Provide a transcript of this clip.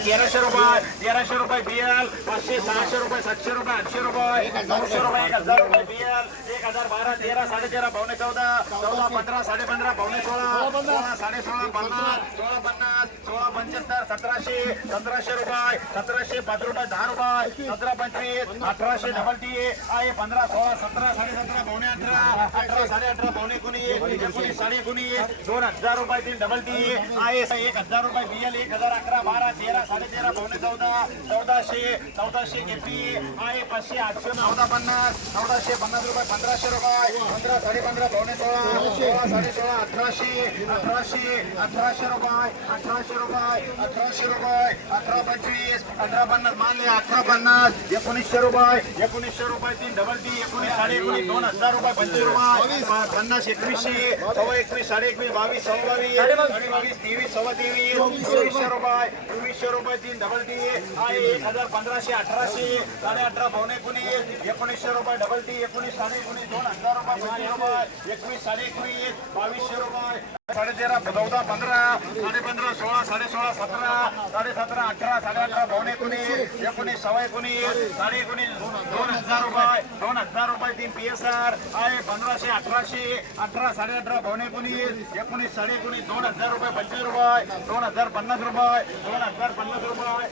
तेराशे रुपये तेराशे रुपये बियल पाचशे सहाशे रुपये सातशे रुपये आठशे रुपये नऊशे रुपये एक हजार रुपये बियल एक हजार बारा तेरा साडे तेरा पावणे चौदा चौदा पंधरा साडे पंधरा पावणे सोळा सोळा साडे सोळा पन्नास सोळा पन्नास सोळा पंच्याहत्तर सतराशे सतराशे रुपये सतराशे पाच रुपये दहा रुपये सतरा पंचवीस अठराशे डबल टी आहे पंधरा सोळा सतरा साडे सतरा पावणे अठरा अठरा साडे अठरा पावणे एकोणीस एकोणीस साडे एकोणीस दोन हजार रुपये तीन डबल टी आहे एक हजार रुपये बियल एक हजार अकरा बारा तेरा साडे तेरा पावणे चौदा चौदाशे चौदाशे घेतली आहे पाचशे आठशे चौदा पन्नास चौदाशे पन्नास रुपये पंधराशे रुपये. पंधरा साडे पंधरा पावणे सोळा सोळा साडे सोळा अठराशे अठराशे अठराशे रुपये अठराशे रुपये अठराशे रुपये अठरा पंचवीस अठरा पन्नास मानले अठरा पन्नास एकोणीसशे रुपये एकोणीसशे रुपये तीन डबल टी एकोणीस साडे एकोणीस दोन हजार रुपये पंचवीस रुपये पन्नास एकवीसशे सव्वा एकवीस साडे एकवीस बावीस सव्वा बावीस साडे बावीस तेवीस सव्वा तेवीस चोवीसशे रुपये चोवीसशे रुपये तीन डबल टी आहे. एक हजार पंधराशे अठराशे साडे अठरा पावणे एकोणीस एकोणीसशे रुपये डबल टी एकोणीस साडे एकोणीस दोन हजार रुपये पंचवीस रुपये एकवीस साडे एकवीस बावीसशे रुपये साडे तेरा चौदा पंधरा साडे पंधरा सोळा साडे सोळा सतरा साडे सतरा अठरा साडे अठरा पावणे एकोणीस एकोणीस सव्वा एकोणीस साडे एकोणीस दोन हजार रुपये. दोन हजार रुपये तीन पी एस आर आहे पंधराशे अठराशे अठरा साडे अठरा पावणे एकोणीस एकोणीस साडे एकोणीस दोन हजार रुपये पंचवीस रुपये दोन हजार पन्नास रुपये दोन हजार पन्नास रुपये.